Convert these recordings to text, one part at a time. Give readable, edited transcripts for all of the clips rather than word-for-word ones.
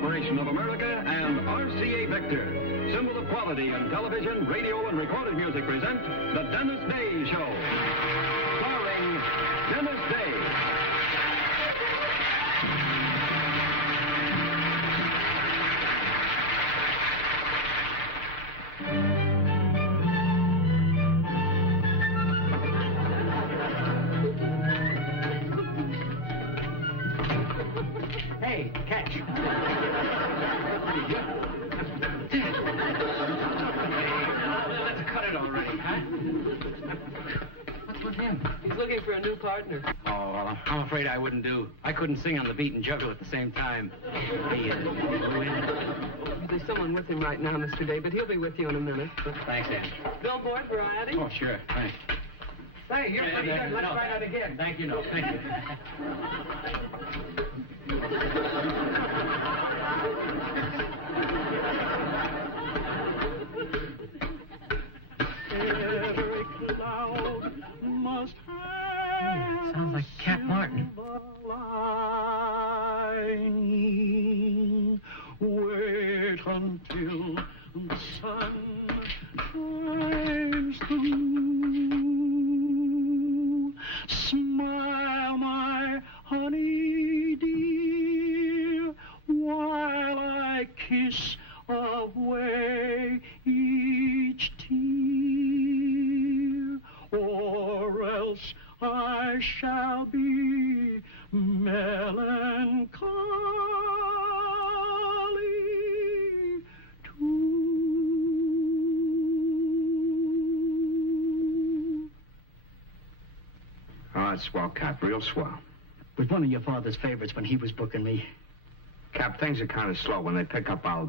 Corporation of America and RCA Victor, symbol of quality in television, radio, and recorded music, present The Dennis Day Show, starring Dennis Day. Hey, catch. Let's cut it already, huh? What's with him? He's looking for a new partner. Oh, well, I'm afraid I wouldn't do. I couldn't sing on the beat and juggle at the same time. There's someone with him right now, Mr. Day, but he'll be with you in a minute. Thanks, Ann. Billboard variety? Oh, sure. Thanks. Hey, you're pretty good. Let's try that again. Thank you, no. Thank you. Every cloud must have Sounds like Cat Martin. lining. Wait until the sun shines through. Smile, my honey dear, while I kiss away each tear, or else I shall be melancholy too. Oh, it's swell, Cap, real swell. Was one of your father's favorites when he was booking me. Cap, things are kind of slow. When they pick up, I'll...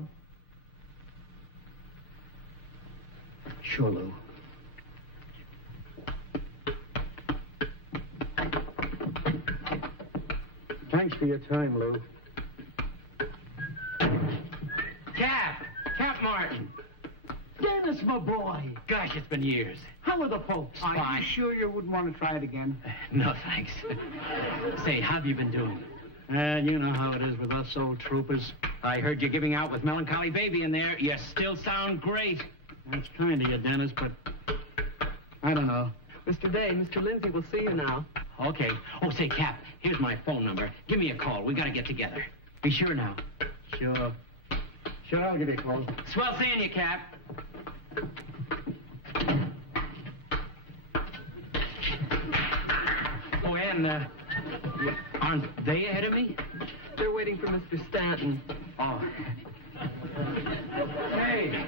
Sure, Lou. Thanks for your time, Lou. Cap Martin! Dennis, my boy, Gosh, it's been years. how are the folks? Fine. Are you sure you wouldn't want to try it again? No, thanks. Say, how have you been doing? You know how it is with us old troopers. I heard you giving out with Melancholy Baby in there. You still sound great. That's kind of you, Dennis, but I don't know. Mr. Day, Mr. Lindsay will see you now. Okay. Oh, say, Cap, here's my phone number. Give me a call. We got to get together. Be sure now. Sure. Sure, I'll give you a call. Swell seeing you, Cap. Oh, and, aren't they ahead of me? They're waiting for Mr. Stanton. Oh. Hey,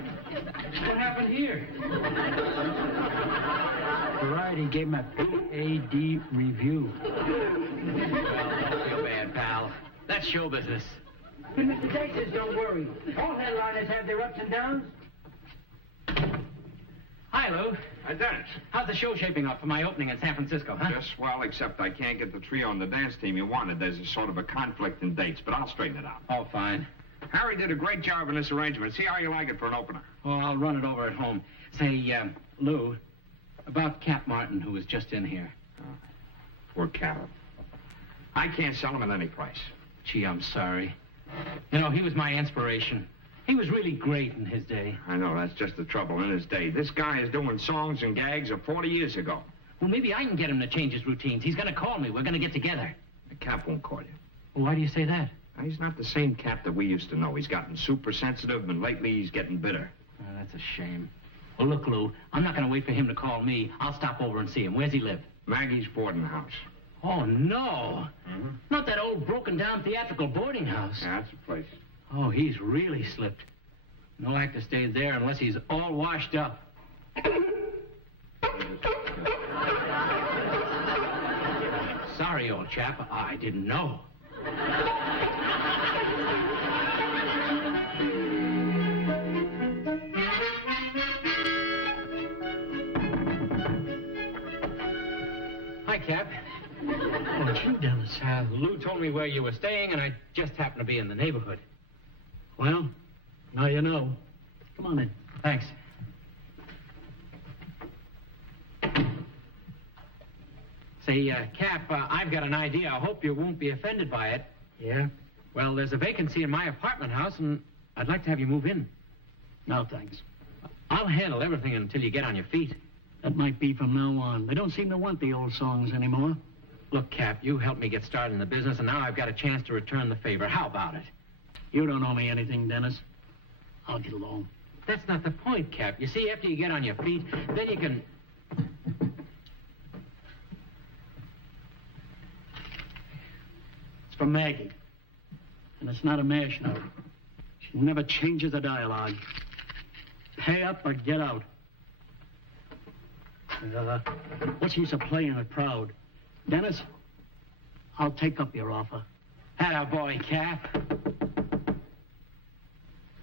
what happened here? Variety gave him a PAD review. Well, don't feel bad, pal. That's show business. And Mr. Day says don't worry. All headliners have their ups and downs. Hi, Lou. Hi, Dennis. How's the show shaping up for my opening in San Francisco, huh? Just swell, except I can't get the trio on the dance team you wanted. There's a sort of a conflict in dates, but I'll straighten it out. Oh, fine. Harry did a great job in this arrangement. See how you like it for an opener. Oh, I'll run it over at home. Say, Lou, about Cap Martin, who was just in here. Poor Cap. I can't sell him at any price. Gee, I'm sorry. You know, he was my inspiration. He was really great in his day. I know, that's just the trouble in his day. This guy is doing songs and gags of 40 years ago. Well, maybe I can get him to change his routines. He's going to call me. We're going to get together. The Cap won't call you. Well, why do you say that? He's not the same Cap that we used to know. He's gotten super sensitive, and lately he's getting bitter. Oh, that's a shame. Well, look, Lou, I'm not going to wait for him to call me. I'll stop over and see him. Where's he live? Maggie's boarding house. Oh, no. Mm-hmm. Not that old broken-down theatrical boarding house. Yeah, that's the place. Oh, he's really slipped. No actor stays there unless he's all washed up. Sorry, old chap. I didn't know. Hi, Cap. Oh, it's you, Dennis. Lou told me where you were staying, and I just happened to be in the neighborhood. Well, now you know. Come on in. Thanks. Say, Cap, I've got an idea. I hope you won't be offended by it. Yeah? Well, there's a vacancy in my apartment house, and I'd like to have you move in. No, thanks. I'll handle everything until you get on your feet. That might be from now on. They don't seem to want the old songs anymore. Look, Cap, you helped me get started in the business, and now I've got a chance to return the favor. How about it? You don't owe me anything, Dennis. I'll get along. That's not the point, Cap. You see, after you get on your feet, then you can... It's from Maggie. And it's not a mash note. She never changes the dialogue. Pay up or get out. What's use of playing it proud? Dennis, I'll take up your offer. Atta boy, Cap.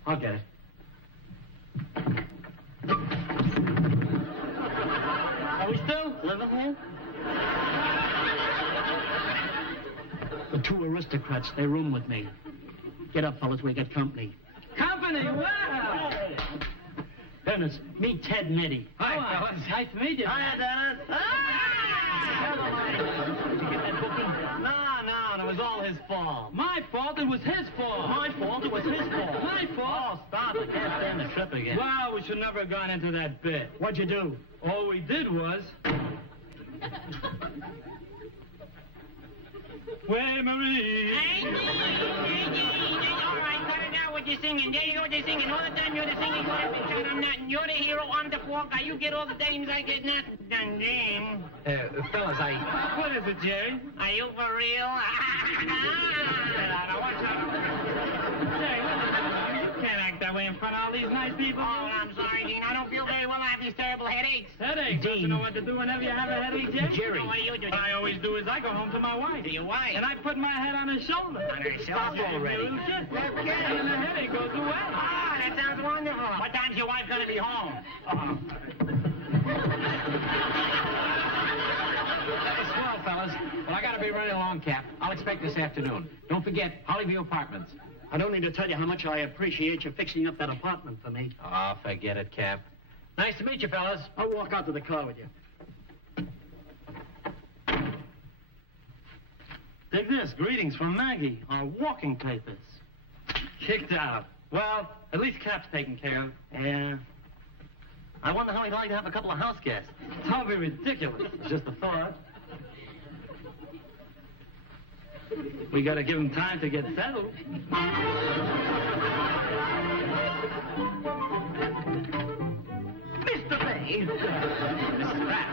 I'll get it. Are we still living here? The two aristocrats, they room with me. Get up, fellas, we got company. Company? Wow! Dennis, meet Ted and Eddie. Hi, fellas. Nice to meet you. Hiya, Dennis. Did you get that booking? No, it was all his fault. My fault? It was his fault. My fault? It was his fault. My fault? Oh, stop. I can't stand the trip again. Wow, we should never have gone into that bit. What'd you do? All we did was... Way Marie! All right, cut it out what you're singing. There you go, you're singing. All the time you're the singing, you're the picture, I'm nothing. You're the hero, I'm the fall guy. You get all the dames, I get nothing. Dame. Fellas, What is it, Jerry? Are you for real? Now, watch out. Jerry, listen, you can't act that way in front of all these nice people. Oh, I'm sorry, Dean. I don't feel very well. I have these terrible headaches. Headaches? Don't you know what to do whenever you have a headache, Jerry? Jerry. What do you do? What I always do is I go home to my wife. To your wife? And I put my head on her shoulder. On her Stop shoulder? already. And the headache goes away. Ah, that sounds wonderful. What time's your wife going to be home? Swell, fellas. Well, I gotta be running along, Cap. I'll expect this afternoon. Don't forget, Hollyview Apartments. I don't need to tell you how much I appreciate you fixing up that apartment for me. Oh, forget it, Cap. Nice to meet you, fellas. I'll walk out to the car with you. Take this. Greetings from Maggie. Our walking papers. Kicked out. Well, at least Cap's taken care of. Yeah. I wonder how he'd like to have a couple of house guests. Don't be ridiculous. It's just a thought. We gotta give him time to get settled. Mr. Bay. Mrs. Pratt.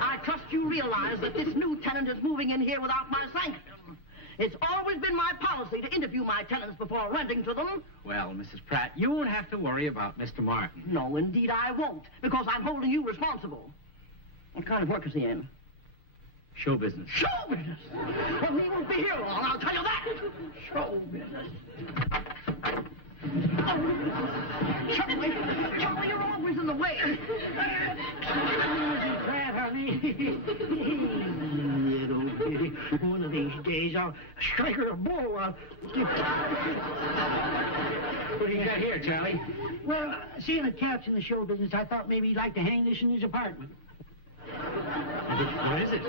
I trust you realize that this new tenant is moving in here without my sanction. It's always been my policy to interview my tenants before renting to them. Well, Mrs. Pratt, you won't have to worry about Mr. Martin. No, indeed I won't, because I'm holding you responsible. What kind of work is he in? Show business. Show business! Well, he won't be here long, I'll tell you that. Show business. Oh, Charley, you're always in the way. Pratt, honey. One of these days, I'll strike her a blow. What do you got here, Charlie? Well, seeing that Cap's in the show business, I thought maybe he'd like to hang this in his apartment. What is it?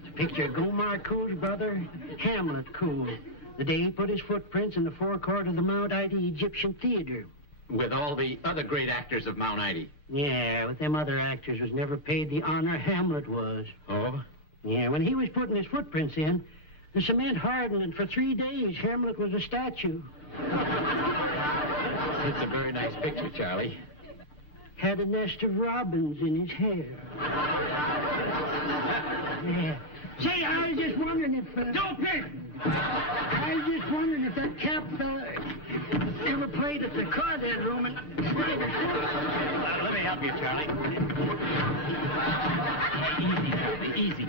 It's a picture of Gomar Coole's brother, Hamlet Coole, the day he put his footprints in the forecourt of the Mount Ida Egyptian Theater. With all the other great actors of Mount Ida. Yeah, with them other actors was never paid the honor Hamlet was. Oh? Yeah, when he was putting his footprints in, the cement hardened, and for 3 days, Hamlet was a statue. It's a very nice picture, Charlie. Had a nest of robins in his hair. Yeah. Say, I was just wondering if... Don't pick! I was just wondering if that Cap fella ever played at the Cardad room and... Let me help you, Charlie. Easy, Charlie, easy.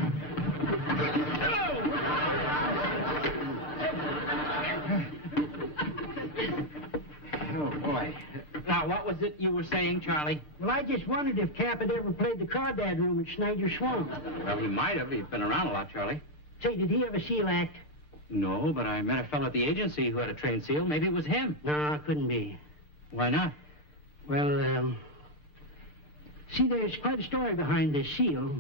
Oh, boy. Now, what was it you were saying, Charlie? Well, I just wondered if Cap had ever played the Cardad room at Snyder Swamp. Well, he might have. He's been around a lot, Charlie. Say, did he ever seal act? No, but I met a fellow at the agency who had a trained seal. Maybe it was him. No, it couldn't be. Why not? Well, see, there's quite a story behind this seal.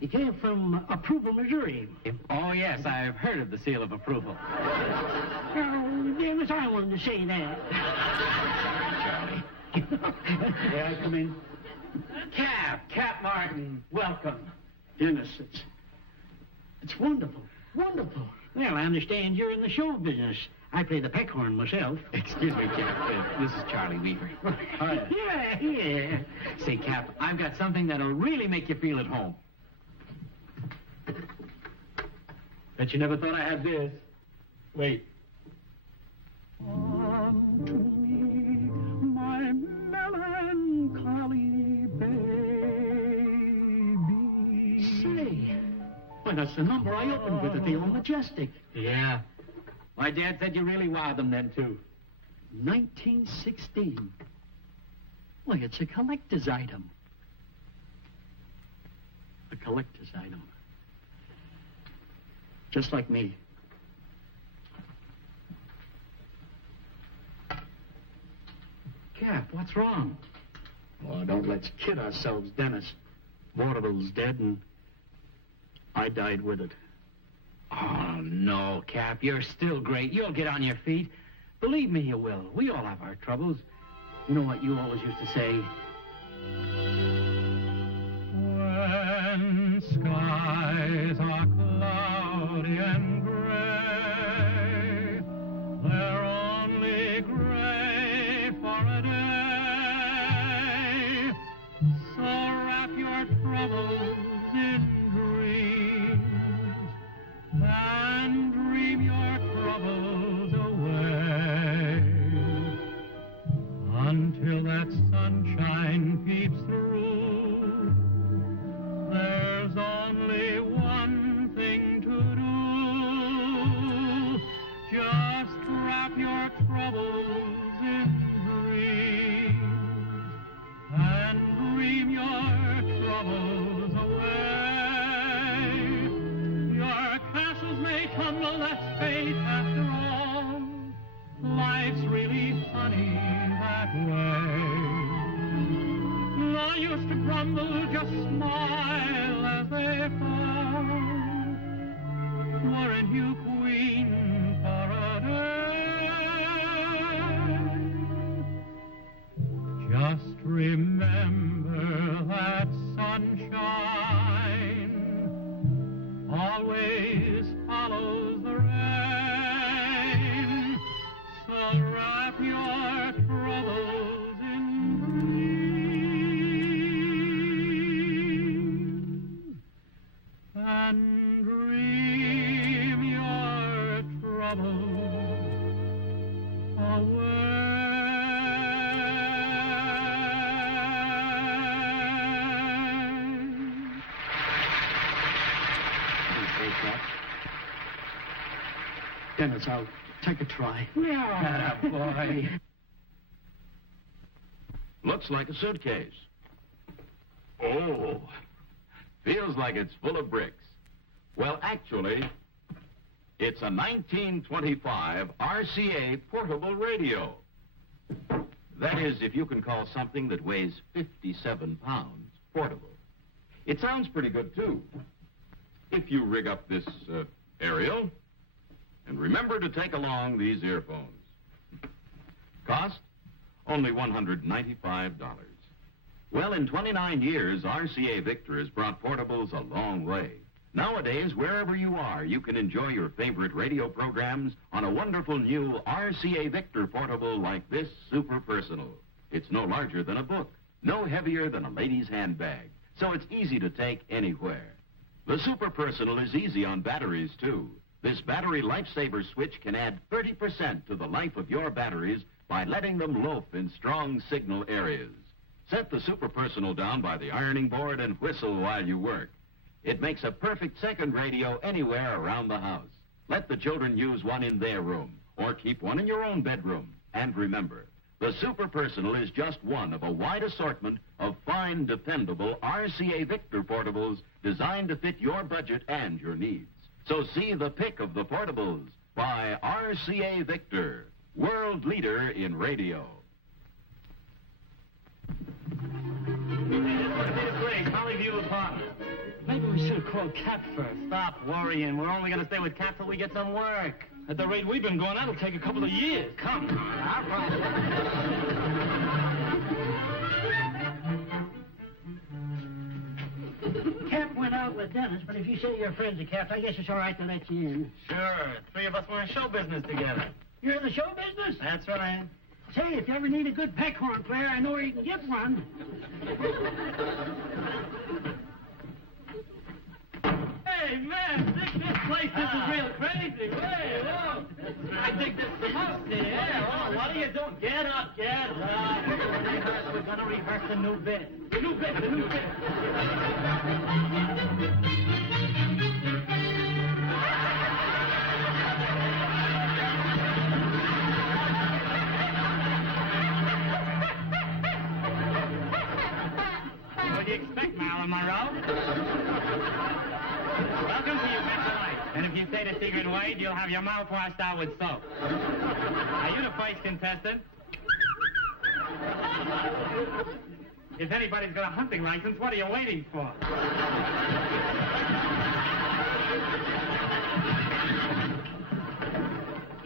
It here from Approval, Missouri. Oh, yes, I've heard of the seal of approval. Oh, Dennis, I wanted to say that. May I come in? Cap Martin, welcome. Dennis, it's wonderful, wonderful. Well, I understand you're in the show business. I play the peckhorn myself. Excuse me, Cap. This is Charley Weaver. Yeah. Say, Cap, I've got something that'll really make you feel at home. Bet you never thought I had this. Wait. Unto me, my melancholy baby. Say, why, that's the number I opened with at the Old Majestic. Yeah. My dad said you really wowed them then, too. 1916. Why, it's a collector's item. A collector's item. Just like me. Cap, what's wrong? Oh, don't let's kid ourselves, Dennis. Vaudeville's dead, and I died with it. Oh, no, Cap, you're still great. You'll get on your feet. Believe me, you will. We all have our troubles. You know what you always used to say? When skies are cloudy and gray, they're only gray for a day. So wrap your troubles in dreams and dream your troubles away until that sunshine peeps through. There's only one thing to do. Just wrap your troubles in dreams and dream your troubles away. Your castles may tumble, that's fate after all. Life's really funny that way. I used to grumble, just smile as they fall. Weren't you queen for a day? Just remember that sunshine always follows the rain. So wrap your troubles in dreams and dream your troubles away. Dennis, I'll take a try. Yeah, boy. Looks like a suitcase. Oh, feels like it's full of bricks. Well, actually, it's a 1925 RCA portable radio. That is, if you can call something that weighs 57 pounds portable. It sounds pretty good, too. If you rig up this aerial, and remember to take along these earphones. Cost? Only $195. Well, in 29 years, RCA Victor has brought portables a long way. Nowadays, wherever you are, you can enjoy your favorite radio programs on a wonderful new RCA Victor portable like this Super Personal. It's no larger than a book, no heavier than a lady's handbag, so it's easy to take anywhere. The Super Personal is easy on batteries, too. This battery lifesaver switch can add 30% to the life of your batteries by letting them loaf in strong signal areas. Set the Super Personal down by the ironing board and whistle while you work. It makes a perfect second radio anywhere around the house. Let the children use one in their room, or keep one in your own bedroom. And remember, the Super Personal is just one of a wide assortment of fine, dependable RCA Victor portables designed to fit your budget and your needs. So see the pick of the portables by RCA Victor, world leader in radio. Great, Holly View apartment. Maybe we should call Cap first. Stop worrying. We're only going to stay with Cap till we get some work. At the rate we've been going, that'll take a couple of years. Come. Cap went out with Dennis, but if you say you're friends of Cap, I guess it's all right to let you in. Sure. Three of us were in show business together. You're in the show business? That's right. Say, if you ever need a good peckhorn player, I know where you can get one. Hey, man, this place is real crazy. Hey, whoa. I think this is the most here. Yeah, what are you doing? Get up, get up. We're going to rehearse the new bit. The new bit. What do you expect, Marilyn Monroe? Welcome to your best life. And if you say the secret word, you'll have your mouth washed out with soap. Are you the first contestant? If anybody's got a hunting license, what are you waiting for?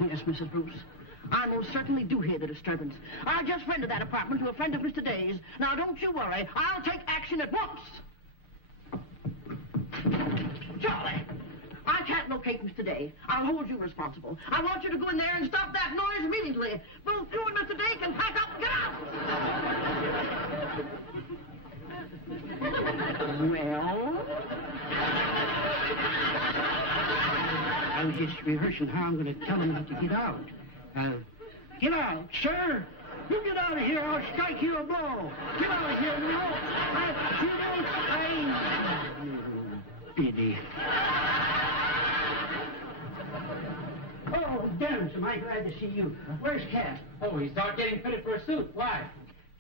Yes, Mrs. Bruce. I most certainly do hear the disturbance. I just rented that apartment to a friend of Mr. Day's. Now, don't you worry. I'll take action at once. Charley, I can't locate Mr. Day. I'll hold you responsible. I want you to go in there and stop that noise immediately. Both you and Mr. Day can pack up and get out. Well? I was just rehearsing how I'm going to tell him to get out. Get out, sir! You get out of here, I'll strike you a blow! Get out of here, no! Idiot. Oh, Dennis, am I glad to see you. Where's Cap? Oh, he's out getting fitted for a suit. Why?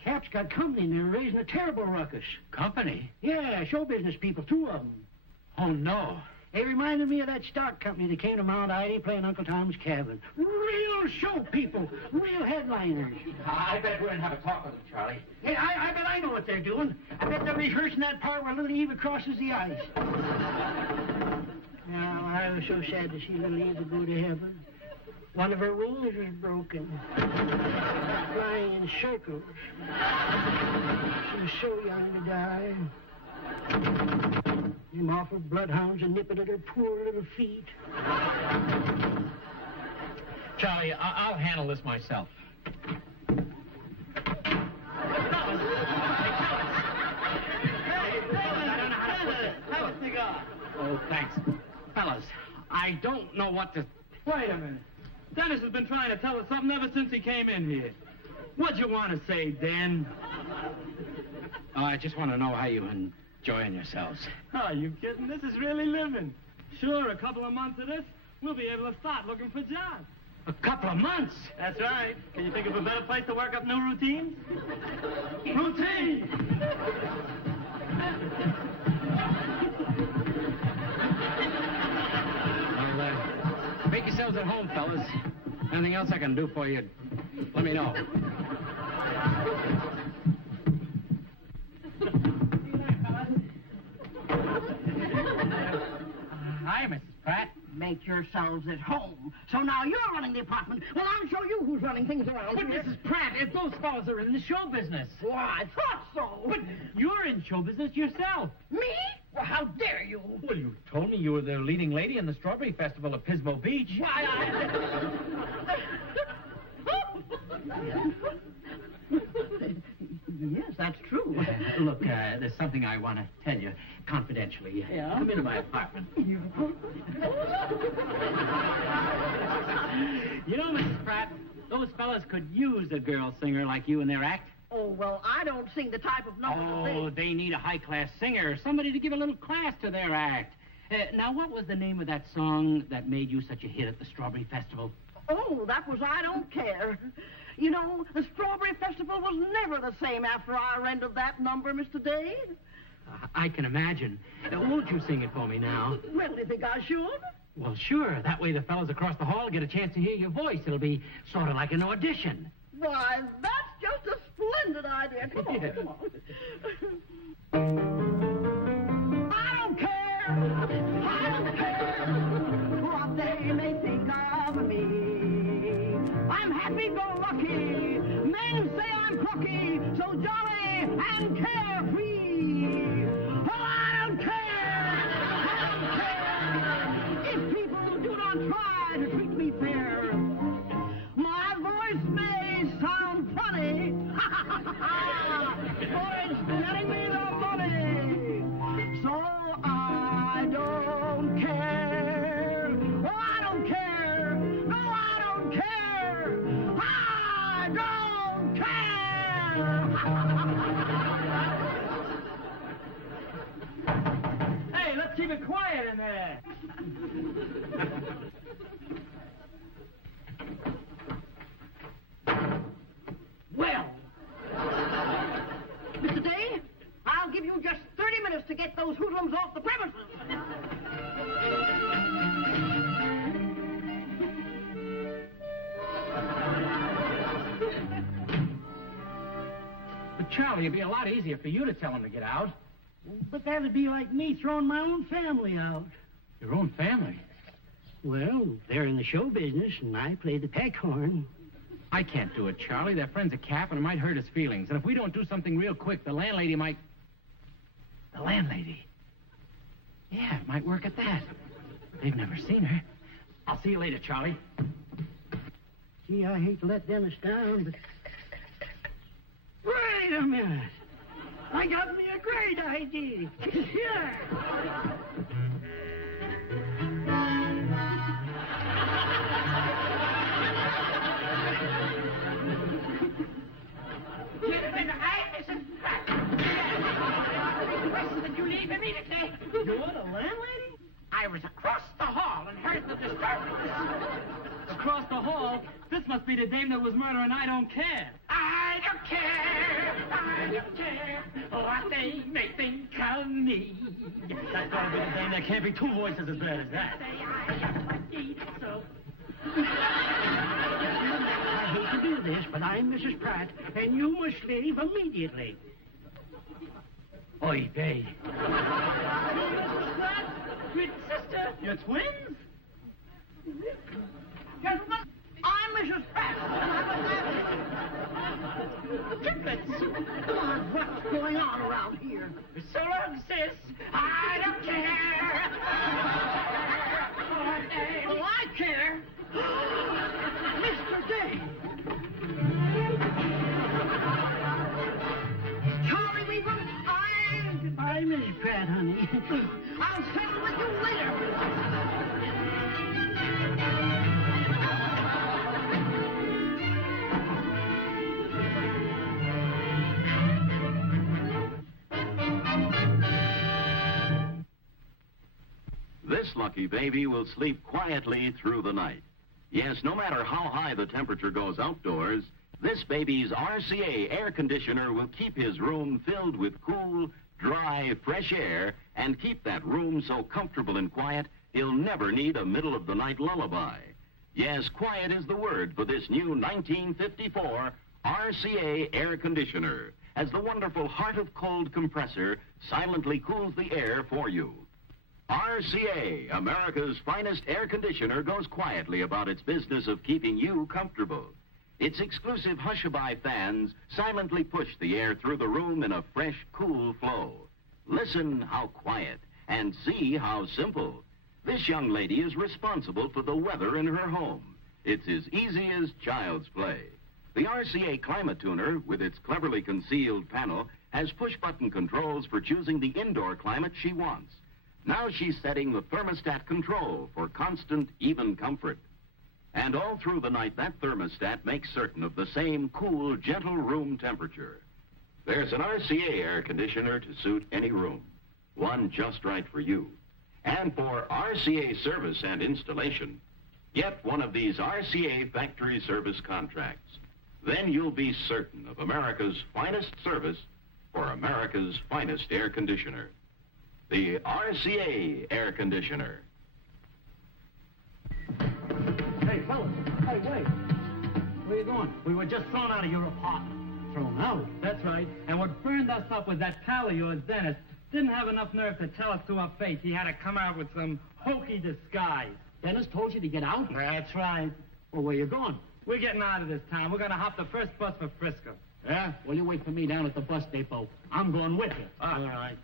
Cap's got company and they're raising a terrible ruckus. Company? Yeah, show business people, 2 of them. Oh, no. They reminded me of that stock company that came to Mount Ida playing Uncle Tom's Cabin. Real show people, real headliners. I bet we're going to have a talk with them, Charlie. Hey, I bet I know what they're doing. I bet they're rehearsing that part where little Eva crosses the ice. Now, I was so sad to see little Eva go to heaven. One of her wings was broken. Flying in circles. She was so young to die. Them awful bloodhounds are nipping at her poor little feet. Charlie, I'll handle this myself. Have a cigar. Oh, thanks. Fellas, I don't know what to... Wait a minute. Dennis has been trying to tell us something ever since he came in here. What'd you want to say, Den? Oh, I just want to know how you're enjoying yourselves. Are you kidding? This is really living. Sure, a couple of months of this, we'll be able to start looking for jobs. A couple of months? That's right. Can you think of a better place to work up new routines? Routine! Well, make yourselves at home, fellas. Anything else I can do for you, let me know. Hi, Mrs. Pratt. Make yourselves at home. So now you're running the apartment. Well, I'll show you who's running things around But, here. Mrs. Pratt, if those fellows are in the show business. Why, I thought so. But you're in show business yourself. Me? Well, how dare you? Well, you told me you were the leading lady in the Strawberry Festival at Pismo Beach. Why, Yes, that's true. Look, there's something I want to tell you confidentially. Yeah? Come into my apartment. You know, Mrs. Pratt, those fellas could use a girl singer like you in their act. Oh, well, I don't sing the type of number Oh, they need a high-class singer, somebody to give a little class to their act. Now, what was the name of that song that made you such a hit at the Strawberry Festival? Oh, that was I Don't Care. You know, the Strawberry Festival was never the same after I rendered that number, Mr. Day. I can imagine. Won't you sing it for me now? Well, do you think I should? Well, sure. That way the fellas across the hall get a chance to hear your voice. It'll be sort of like an audition. Why, that's just a splendid idea. Come on, Yeah. come on. I don't care. Yeah. Well, Mr. Day, I'll give you just 30 minutes to get those hoodlums off the premises. But, Charlie, it'd be a lot easier for you to tell them to get out. But that'd be like me throwing my own family out. Your own family? Well, they're in the show business, and I play the pack horn. I can't do it, Charlie. Their friend's a cap, and it might hurt his feelings. And if we don't do something real quick, the landlady might... The landlady? Yeah, it might work at that. They've never seen her. I'll see you later, Charlie. Gee, I hate to let Dennis down, but... Wait a minute. I got me a great idea. Yeah. Gentlemen, I, Mrs. Pratt. Request that you leave immediately. You're the landlady? I was across the hall and heard the disturbance. Across the hall? This must be the dame that was murdering I Don't Care. I don't care. I don't care what they may think of me. That's gotta be the dame. There can't be two voices as bad as that. I need so. I hate to do this, but I'm Mrs. Pratt, and you must leave immediately. Oy vey. Twin sister. You're twins? Gentlemen, I'm Mrs. Pratt. Triplets. What's going on around here? So long, sis. I don't care. Oh, I care. Mr. Day. Charley Weaver, Goodbye, Mrs. Pratt, honey. I'll settle with you later. This lucky baby will sleep quietly through the night. Yes, no matter how high the temperature goes outdoors, this baby's RCA air conditioner will keep his room filled with cool, dry, fresh air and keep that room so comfortable and quiet he'll never need a middle-of-the-night lullaby. Yes, quiet is the word for this new 1954 RCA air conditioner, as the wonderful Heart of Cold compressor silently cools the air for you. RCA, America's finest air conditioner, goes quietly about its business of keeping you comfortable. Its exclusive Hushabye fans silently push the air through the room in a fresh, cool flow. Listen how quiet, and see how simple. This young lady is responsible for the weather in her home. It's as easy as child's play. The RCA Climate Tuner, with its cleverly concealed panel, has push-button controls for choosing the indoor climate she wants. Now she's setting the thermostat control for constant, even comfort. And all through the night, that thermostat makes certain of the same cool, gentle room temperature. There's an RCA air conditioner to suit any room. One just right for you. And for RCA service and installation, get one of these RCA factory service contracts. Then you'll be certain of America's finest service for America's finest air conditioner. The RCA air conditioner. Hey, fellas. Hey, wait. Where you going? We were just thrown out of your apartment. Thrown out? That's right. And what burned us up was that pal of yours, Dennis. Didn't have enough nerve to tell us to our face. He had to come out with some hokey disguise. Dennis told you to get out? That's right. Well, where you going? We're getting out of this town. We're going to hop the first bus for Frisco. Yeah? Well, you wait for me down at the bus depot. I'm going with you. All right.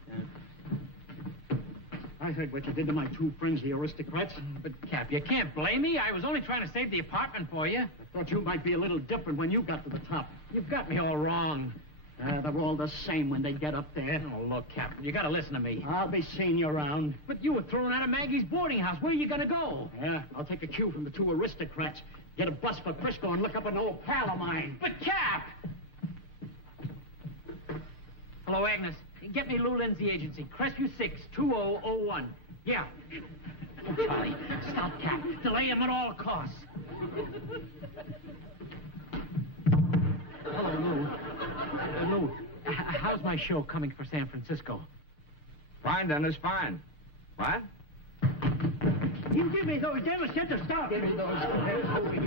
I heard what you did to my two friends, the aristocrats. But, Cap, you can't blame me. I was only trying to save the apartment for you. I thought you might be a little different when you got to the top. You've got me all wrong. They're all the same when they get up there. Oh, look, Cap, you got to listen to me. I'll be seeing you around. But you were thrown out of Maggie's boarding house. Where are you going to go? Yeah, I'll take a cue from the two aristocrats. Get a bus for Frisco and look up an old pal of mine. But, Cap! Hello, Agnes. Get me Lou Lindsay Agency, Crestview 6, 2001. Yeah. Oh, Charlie, stop that. Delay him at all costs. Hello, Lou. Lou, how's my show coming for San Francisco? Fine, Dennis, fine. What? You give me those, Dennis. Get the stop. Give me those. Give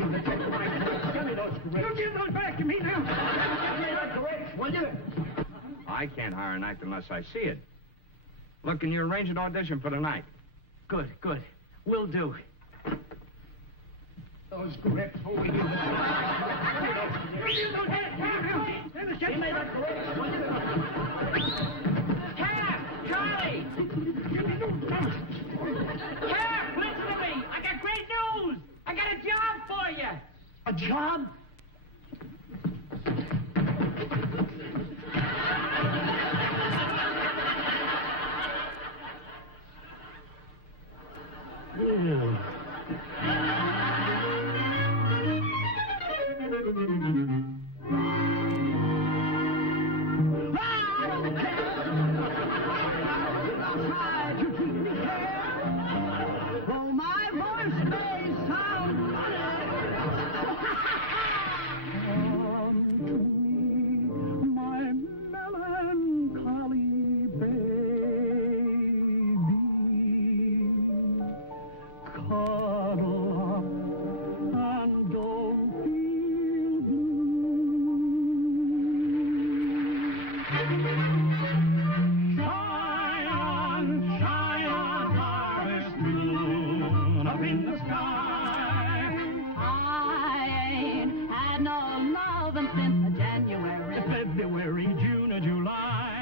me those grapes. You give those back to me now. Give me those grapes, will you? I can't hire an actor unless I see it. Look, can you arrange an audition for tonight? Good, good. Will do. Those grapes, will you? Give me those. Dennis, give me those grapes, will you? Cap! Charlie! Cap, listen to me! I got great news! I got a job for you! A job? Oh, my voice may sound Come to me, my melancholy baby. Cuddle up and don't feel blue. Shine on, harvest moon up in the sky. I ain't had no lovin' since January. February, June, or July.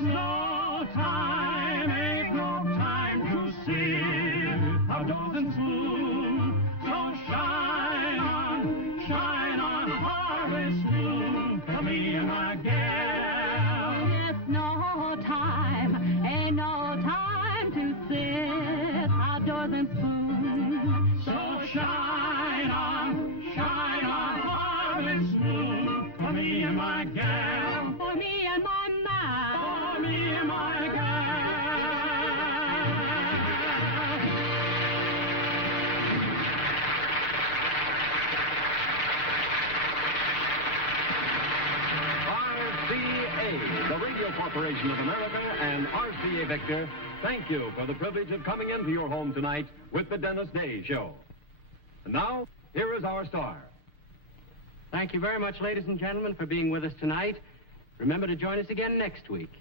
No time, ain't no time to sit outdoors and swoon. So shine on, harvest moon for me and my gal. It's no time, ain't no time to sit outdoors and spoon. So shine on, harvest moon for me and my gal. For me and my man. For me and my gal. RCA, the Radio Corporation of America, and RCA Victor, thank you for the privilege of coming into your home tonight with the Dennis Day Show. And now, here is our star. Thank you very much, ladies and gentlemen, for being with us tonight. Remember to join us again next week.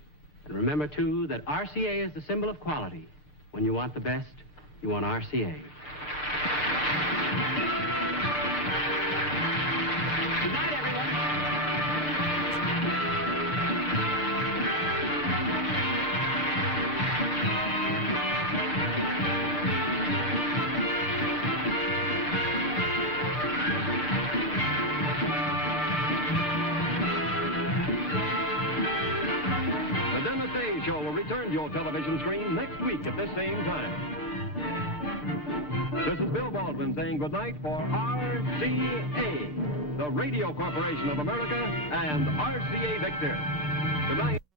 And remember, too, that RCA is the symbol of quality. When you want the best, you want RCA. Good night, everyone. The Dennis Day Show will return to your television screen next week at this same time. This is Bill Baldwin saying goodnight for RCA, the Radio Corporation of America, and RCA Victor. Good night.